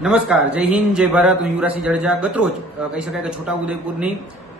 નમસ્કાર, જય હિન્દ, જય ભારત. હું યુવરાજસિંહ જાડેજા. ગતરોજ કહી શકાય કે છોટાઉદેપુરની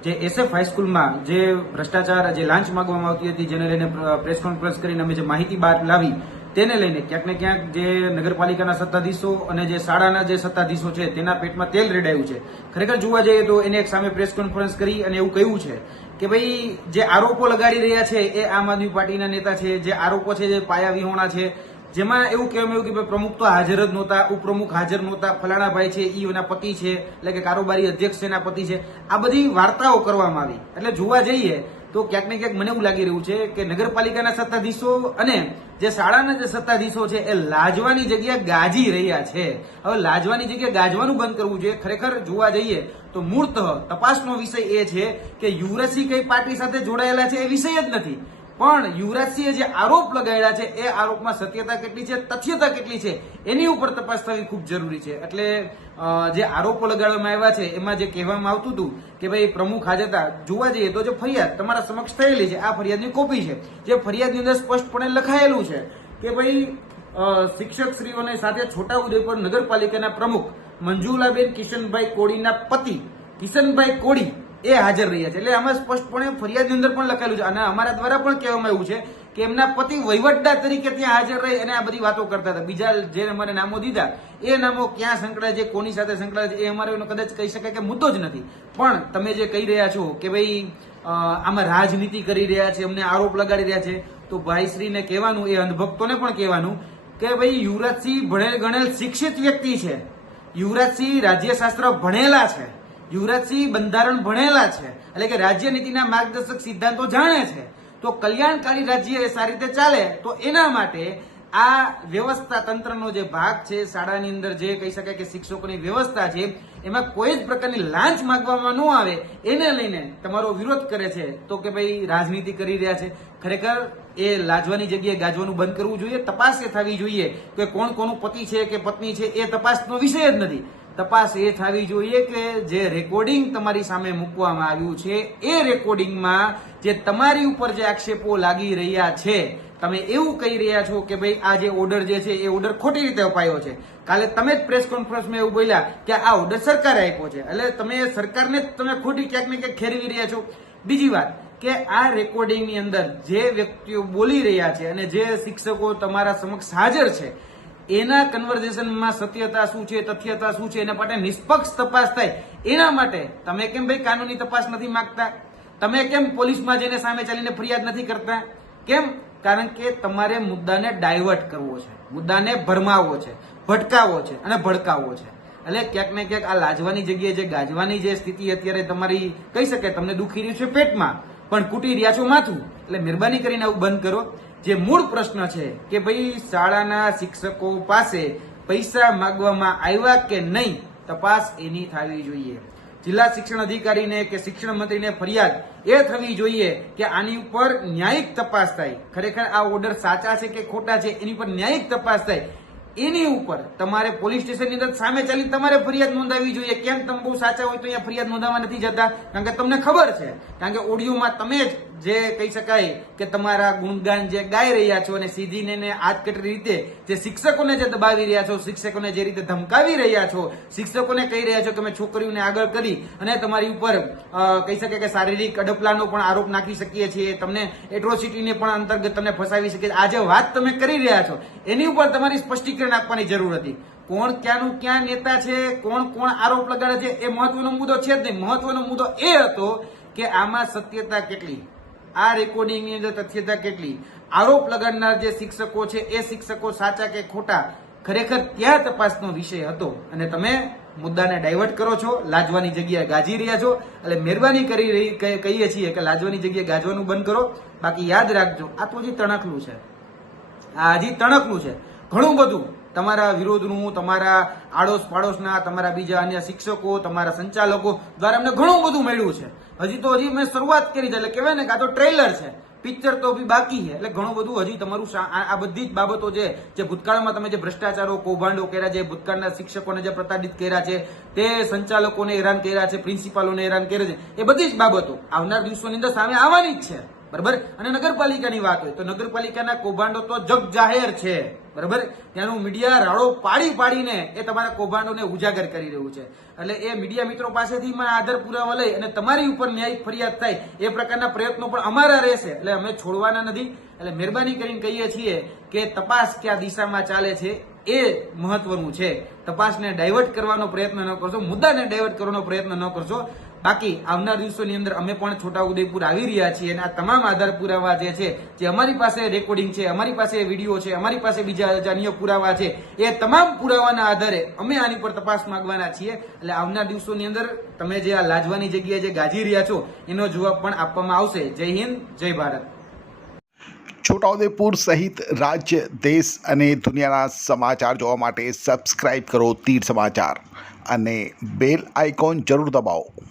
જે એસએફ હાઈસ્કૂલમાં જે ભ્રષ્ટાચાર, જે લાંચ માંગવામાં આવતી હતી, જેને લઈને પ્રેસ કોન્ફરન્સ કરીને અમે જે માહિતી બહાર લાવી, તેને લઈને ક્યાંક ને ક્યાંક જે નગરપાલિકાના સત્તાધીશો અને જે શાળાના જે સત્તાધીશો છે, તેના પેટમાં તેલ રેડાયું છે. ખરેખર જોવા જઈએ તો એને એક સામે પ્રેસ કોન્ફરન્સ કરી અને એવું કહ્યું છે કે ભાઈ, જે આરોપો લગાડી રહ્યા છે, એ આમ આદમી પાર્ટીના નેતા છે, જે આરોપો છે, જે પાયા વિહોણા છે જેમાં એવું કહેવામાં આવ્યું કે ભાઈ પ્રમુખ તો હાજર જ નહોતા, ઉપપ્રમુખ હાજર નહોતા ફલાણા ભાઈ છે, ઈ એના પતિ છે, એટલે કે કારોબારી અધ્યક્ષ છે એના પતિ છે. આ બધી વાર્તાઓ કરવામાં આવી. એટલે જોવા જઈએ તો ક્યાંક ને ક્યાંક મને એવું લાગી રહ્યું છે કે નગરપાલિકાના સત્તાધીશો અને જે શાળાના જે સત્તાધીશો છે એ લાજવાની જગ્યા ગાજી રહ્યા છે. હવે લાજવાની જગ્યા ગાજવાનું બંધ કરવું જોઈએ. ખરેખર જોવા જઈએ તો મૂર્ત તપાસનો વિષય એ છે કે યુવરાજસિંહ કઈ પાર્ટી સાથે જોડાયેલા છે એ વિષય જ નથી. પણ યુવરાજસિંહે જે આરોપ લગાડ્યા છે, એ આરોપમાં સત્યતા કેટલી છે, તથ્યતા કેટલી છે, એની ઉપર તપાસ થવી ખૂબ જરૂરી છે. એટલે જે આરોપો લગાડવામાં આવ્યા છે, એમાં જે કહેવામાં આવતું હતું કે ભાઈ, પ્રમુખ હાજર હતા, જોવા જઈએ તો જે ફરિયાદ તમારા સમક્ષ થયેલી છે, આ ફરિયાદની કોપી છે. જે ફરિયાદની અંદર સ્પષ્ટપણે લખાયેલું છે કે ભાઈ શિક્ષક શ્રીઓને સાથે છોટાઉદેપુર નગરપાલિકાના પ્રમુખ મંજુલાબેન કિશનભાઈ કોળીના પતિ, કિશનભાઈ કોડી એ હાજર રહ્યા છે. એટલે આમાં સ્પષ્ટપણે ફરિયાદની અંદર પણ લખેલું છે. અને અમારા દ્વારા પણ કહેવામાં આવ્યું છે કે એમના પતિ વહીવટદાર તરીકે ત્યાં હાજર રહી અને આ બધી વાતો કરતા હતા. બીજા જે અમારે નામો દીધા, એ નામો ક્યાં સંકળાય છે, કોની સાથે સંકળાય છે, એ અમારે કદાચ કહી શકાય કે મુદ્દો જ નથી. પણ તમે જે કહી રહ્યા છો કે ભાઈ આમાં રાજનીતિ કરી રહ્યા છે, અમને આરોપ લગાડી રહ્યા છે, તો ભાઈશ્રીને કહેવાનું, એ અંધભક્તોને પણ કહેવાનું કે ભાઈ, યુવરાજસિંહ ભણેલ ગણેલ શિક્ષિત વ્યક્તિ છે. યુવરાજસિંહ રાજ્યશાસ્ત્ર ભણેલા છે. યુવરાજસિંહ બંધારણ ભણેલા છે. એટલે કે રાજ્ય નીતિના માર્ગદર્શક સિદ્ધાંતો જાણે છે. તો કલ્યાણકારી રાજ્ય એ સારી રીતે ચાલે, તો એના માટે આ વ્યવસ્થા તંત્રનો જે ભાગ છે, શાળાની અંદર જે કહી શકાય કે શિક્ષકોની વ્યવસ્થા છે, એમાં કોઈ જ પ્રકારની લાંચ માગવામાં ન આવે, એને લઈને તમારો વિરોધ કરે છે, તો કે ભાઈ રાજનીતિ કરી રહ્યા છે. ખરેખર એ લાજવાની જગ્યાએ ગાજવાનું બંધ કરવું જોઈએ, તપાસ એ થવી જોઈએ કે કોણ કોનું પતિ છે કે પત્ની છે, એ તપાસનો વિષય જ નથી. તપાસ એ થવી જોઈએ કે જે રેકોર્ડિંગ તમારી સામે મૂકવામાં આવ્યું છે, એ રેકોર્ડિંગમાં જે તમારી ઉપર જે આક્ષેપો લાગી રહ્યા છે, તમે એવું કહી રહ્યા છો કે ભાઈ આ જે ઓર્ડર જે છે, એ ઓર્ડર ખોટી રીતે અપાયો છે. કાલે તમે જ પ્રેસ કોન્ફરન્સમાં એવું બોલ્યા કે આ ઓર્ડર સરકારે આપ્યો છે. એટલે તમે સરકારને જ તમે ખોટી ક્યાંક ને ક્યાંક ખેરવી રહ્યા છો. બીજી વાત કે આ રેકોર્ડિંગની અંદર જે વ્યક્તિઓ બોલી રહ્યા છે અને જે શિક્ષકો તમારા સમક્ષ હાજર છે એના કન્વર્ઝેશનમાં સત્યતા શું છે, તથ્યતા શું છે, એના માટે નિષ્પક્ષ તપાસ થાય. એના માટે તમે કેમ ભાઈ કાનૂની તપાસ નથી માંગતા? તમે કેમ પોલીસમાં જઈને સામે ચાલીને ફરિયાદ નથી કરતા? કેમ? કારણ કે તમારે મુદ્દાને ડાયવર્ટ કરવો છે. મુદ્દાને ભરમાવવો છે ભટકાવવો છે અને ભડકાવવો છે. એટલે ક્યાંક ને ક્યાંક આ લાજવાની જગ્યાએ જે ગાજવાની જે સ્થિતિ અત્યારે તમારી, કહી શકે તમને દુખી રહ્યું છે પેટમાં, પણ કૂટી રહ્યા છો માથું, એટલે મહેરબાની કરીને આવું બંધ કરો. જે મૂળ પ્રશ્ન છે કે ભાઈ શાળાના શિક્ષકો પાસે પૈસા માંગવામાં આવ્યા કે નહીં, તપાસ એની થવી જોઈએ. જિલ્લા શિક્ષણ અધિકારીને કે શિક્ષણ મંત્રીને ફરિયાદ એ થવી જોઈએ કે આની ઉપર ન્યાયિક તપાસ થાય. ખરેખર આ ઓર્ડર સાચા છે કે ખોટા છે, એની ઉપર ન્યાયિક તપાસ થાય. એની ઉપર તમારે પોલીસ સ્ટેશનની અંદર સામે ચાલી તમારે ફરિયાદ નોંધાવી જોઈએ. કેમ તમે બહુ સાચા હોય તો અહીંયા ફરિયાદ નોંધાવવા નથી જતા? કારણ કે તમને ખબર છે. કારણ કે ઓડિયોમાં તમે જ જે કહી શકાય કે તમારા ગુણગાન જે ગાઈ રહ્યા છો અને સીધીને ને કેટલી રીતે જે શિક્ષકોને જે દબાવી રહ્યા છો, શિક્ષકોને જે રીતે ધમકાવી રહ્યા છો, શિક્ષકોને કહી રહ્યા છો કે અમે છોકરીઓને આગળ કરી અને તમારી ઉપર કહી શકે કે શારીરિક અડપલાનો પણ આરોપ નાખી શકીએ છીએ, તમને એટ્રોસિટીને પણ અંતર્ગત તમને ફસાવી શકીએ. આ જે વાત તમે કરી રહ્યા છો, એની ઉપર તમારી સ્પષ્ટીકરણ આપવાની જરૂર હતી. કોણ ક્યાંનું ક્યાં નેતા છે, કોણ કોણ આરોપ લગાડે છે, એ મહત્વનો મુદ્દો છે જ નહીં. મહત્વનો મુદ્દો એ હતો કે આમાં સત્યતા કેટલી? આ રેકોર્ડિંગની અંદર તથ્યતા કેટલી? આરોપ લગાડનાર જે શિક્ષકો છે, એ શિક્ષકો સાચા કે ખોટા? ખરેખર ત્યાં તપાસનો વિષય હતો. અને તમે મુદ્દાને ડાયવર્ટ કરો છો, લાજવાની જગ્યાએ ગાજી રહ્યા છો, એટલે મહેરબાની કરી રહી કહીએ છીએ કે લાજવાની જગ્યાએ ગાજવાનું બંધ કરો. બાકી યાદ રાખજો, આ તો હજી તણખલું છે. આ હજી તણખલું છે. ઘણું બધું. તમારા વિરોધનું, તમારા આડોશ પાડોશના, તમારા બીજા અન્ય શિક્ષકો, તમારા સંચાલકો દ્વારા અમને ઘણું બધું મળ્યું છે. હજી તો હજી મેં શરૂઆત કરી છે, એટલે કહેવાય ને કે તો ટ્રેલર છે. પિક્ચર તો બી બાકી છે, એટલે ઘણું બધું હજી તમારું આ આ બધી જ બાબતો છે જે ભૂતકાળમાં તમે જે ભ્રષ્ટાચારો, કૌભાંડો કર્યા છે, ભૂતકાળના શિક્ષકોને જે પ્રતાડિત કર્યા છે, તે સંચાલકોને હેરાન કર્યા છે, પ્રિન્સિપાલોને હેરાન કર્યા છે, એ બધી જ બાબતો આવનાર દિવસોની અંદર સામે આવવાની જ છે. બરાબર? અને નગરપાલિકાની વાત હોય તો નગરપાલિકાના કૌભાંડો તો જગ જાહેર છે. બરાબર? ત્યાંનું મીડિયા રાડો પાડી પાડીને એ તમારા કૌભાંડોને ઉજાગર કરી રહ્યું છે. એટલે એ મીડિયા મિત્રો પાસેથી માં આધાર પુરાવા લઈ અને તમારી ઉપર ન્યાયિક ફરિયાદ થાય એ પ્રકારના પ્રયત્નો પણ અમારા રહેશે. એટલે અમે છોડવાના નથી. એટલે મહેરબાની કરીને કહીએ છીએ કે તપાસ કયા દિશામાં ચાલે છે એ મહત્વનું છે. તપાસને ડાયવર્ટ કરવાનો પ્રયત્ન ન કરશો, મુદ્દાને ડાયવર્ટ કરવાનો પ્રયત્ન ન કરશો. બાકી આવનાર દિવસોની અંદર અમે પણ છોટાઉદેપુર આવી રહ્યા છીએ અને આ તમામ આધાર પુરાવા જે છે, જે અમારી પાસે રેકોર્ડિંગ છે, અમારી પાસે વીડિયો છે, અમારી પાસે બીજા અન્ય પુરાવા છે, એ તમામ પુરાવાના આધારે અમે આની પર તપાસ માંગવાના છીએ. એટલે આવનાર દિવસોની અંદર તમે જે આ લાજવાની જગ્યાએ જે ગાજી રહ્યા છો, એનો જવાબ પણ આપવામાં આવશે. જય હિન્દ, જય ભારત. છોટાઉદેપુર સહિત રાજ્ય, દેશ અને દુનિયાના સમાચાર જોવા માટે સબસ્ક્રાઈબ કરો તીર સમાચાર અને બેલ આઇકોન જરૂર દબાવો.